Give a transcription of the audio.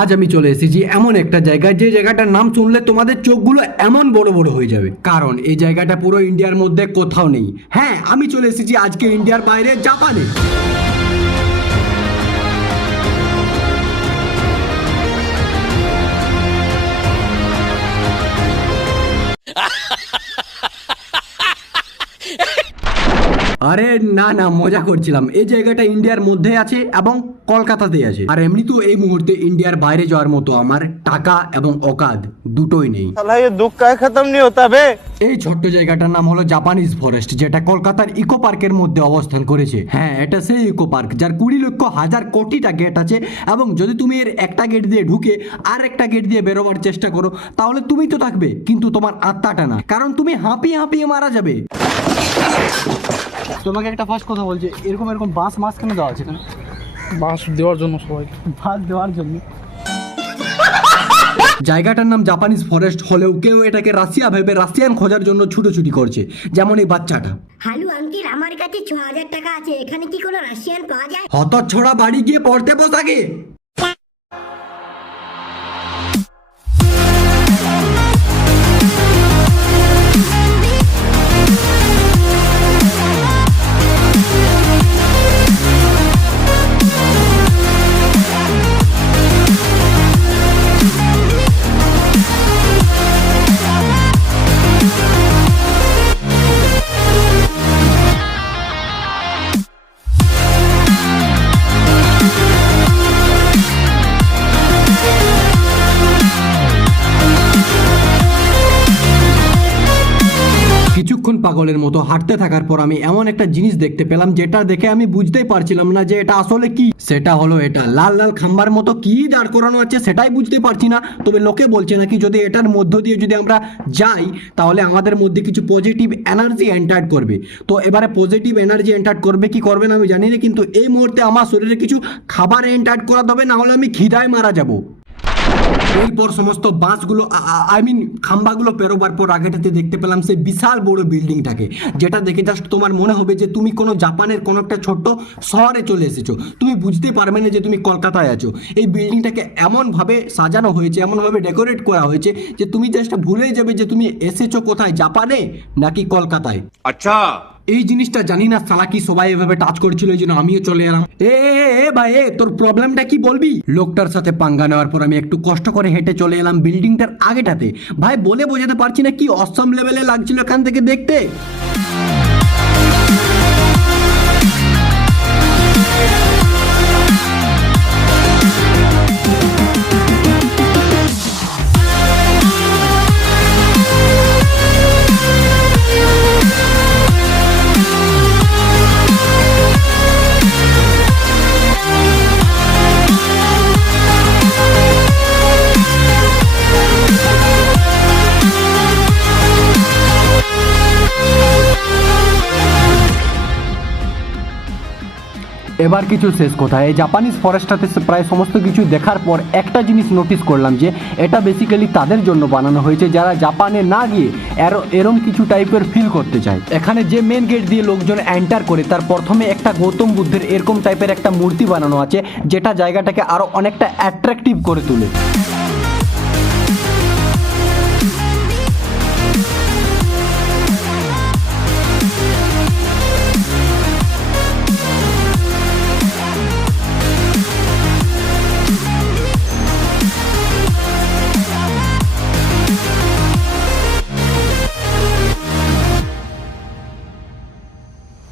আজ আমি চলে এসেছি এমন একটা জায়গায় যে জায়গাটার নাম শুনলে তোমাদের চোখগুলো এমন বড় বড় হয়ে যাবে, কারণ এই জায়গাটা পুরো ইন্ডিয়ার মধ্যে কোথাও নেই। হ্যাঁ, আমি চলে এসেছি আজকে ইন্ডিয়ার বাইরে, জাপানে। আরে না না, মজা করছিলাম। এই জায়গাটা ইন্ডিয়ার মধ্যে আছে এবং কলকাতাতে আছে। আর এমনি তো এই মুহূর্তে ইন্ডিয়ার বাইরে যাওয়ার মতো আমার টাকা এবং অকাদ দুটোই নেই। দুঃখ খতম নেই হতা বে। এই ছোট্ট জায়গাটার নাম হলো জাপানিজ ফরেস্ট, যেটা কলকাতার ইকো পার্কের মধ্যে অবস্থান করেছে। হ্যাঁ, এটা সেই ইকো পার্ক যার 20,00,000,000,000টা গেট আছে, এবং যদি তুমি এর একটা গেট দিয়ে ঢুকে আর একটা গেট দিয়ে বেরোবার চেষ্টা করো তাহলে তুমি তো থাকবে, কিন্তু তোমার আত্মাটা না, কারণ তুমি হাঁপিয়ে হাঁপিয়ে মারা যাবে। তোমাকে একটা ফার্স্ট কথা বলছি, এরকম এরকম বাঁশ মাছ কেন দেওয়া আছে? বাঁশ দেওয়ার জন্য সবাইকে, বাঁশ দেওয়ার জন্য। জায়গাটার নাম জাপানিজ ফরেস্ট হলেও কেউ এটাকে রাশিয়া ভেবে রাশিয়ান খোঁজার জন্য ছুটোছুটি করছে, যেমন এই বাচ্চাটা। হ্যালো আঙ্কেল, আমার কাছে 6,000 টাকা আছে, এখানে কি কোনো রাশিয়ান পাওয়া যায়? হতচ্ছড়া, বাড়ি গিয়ে পড়তে বস আগে। কিছুক্ষণ পাগলের মতো হাঁটতে থাকার পর আমি এমন একটা জিনিস দেখতে পেলাম যেটা দেখে আমি বুঝতেই পারছিলাম না যে এটা আসলে কি। সেটা হলো এটা লাল লাল খাম্বার মতো কি দাঁড় করানো আছে সেটাই বুঝতে পারছি না। তবে লোকে বলছে নাকি যদি এটার মধ্য দিয়ে যদি আমরা যাই তাহলে আমাদের মধ্যে কিছু পজিটিভ এনার্জি এন্টার করবে। তো এবারে পজিটিভ এনার্জি এন্টার করবে কি করবে না আমি জানি না, কিন্তু এই মুহূর্তে আমার শরীরে কিছু খাবার এন্টার করা দেবে, না হলে আমি খিদায় মারা যাব। এরপর সমস্ত বাসগুলো খাম্বাগুলো পেরোবার পর আগেটাতে দেখতে পেলাম সেই বিশাল বড় বিল্ডিংটাকে, যেটা দেখে জাস্ট তোমার মনে হবে যে তুমি কোনো জাপানের কোনো একটা ছোট্ট শহরে চলে এসেছো। তুমি বুঝতে পারবে না যে তুমি কলকাতায় আছো। এই বিল্ডিংটাকে এমনভাবে সাজানো হয়েছে, এমনভাবে ডেকোরেট করা হয়েছে যে তুমি জাস্ট ভুলেই যাবে যে তুমি এসেছো কোথায়, জাপানে নাকি কলকাতায়। আচ্ছা, এই জিনিসটা জানি না সালা কি সবাই এভাবে টাচ করছিল, এই জন্য আমিও চলে এলাম। এ ভাই, তোর প্রবলেমটা কি বলবি? লোকটার সাথে পাঙ্গা নেওয়ার পর আমি একটু কষ্ট করে হেঁটে চলে এলাম বিল্ডিংটার আগেটাতে। ভাই বলে বোঝাতে পারছি না কি অসম লেভেলে লাগছিল এখান থেকে দেখতে। এবার কিছু শেষ কথা, এই জাপানিজ ফরেস্টটাতে প্রায় সমস্ত কিছু দেখার পর একটা জিনিস নোটিস করলাম যে এটা বেসিক্যালি তাদের জন্য বানানো হয়েছে যারা জাপানে না গিয়ে এরম কিছু টাইপের ফিল করতে চায়। এখানে যে মেন গেট দিয়ে লোকজন এন্টার করে তার প্রথমে একটা গৌতম বুদ্ধের এরকম টাইপের একটা মূর্তি বানানো আছে, যেটা জায়গাটাকে আরও অনেকটা অ্যাট্রাকটিভ করে তোলে।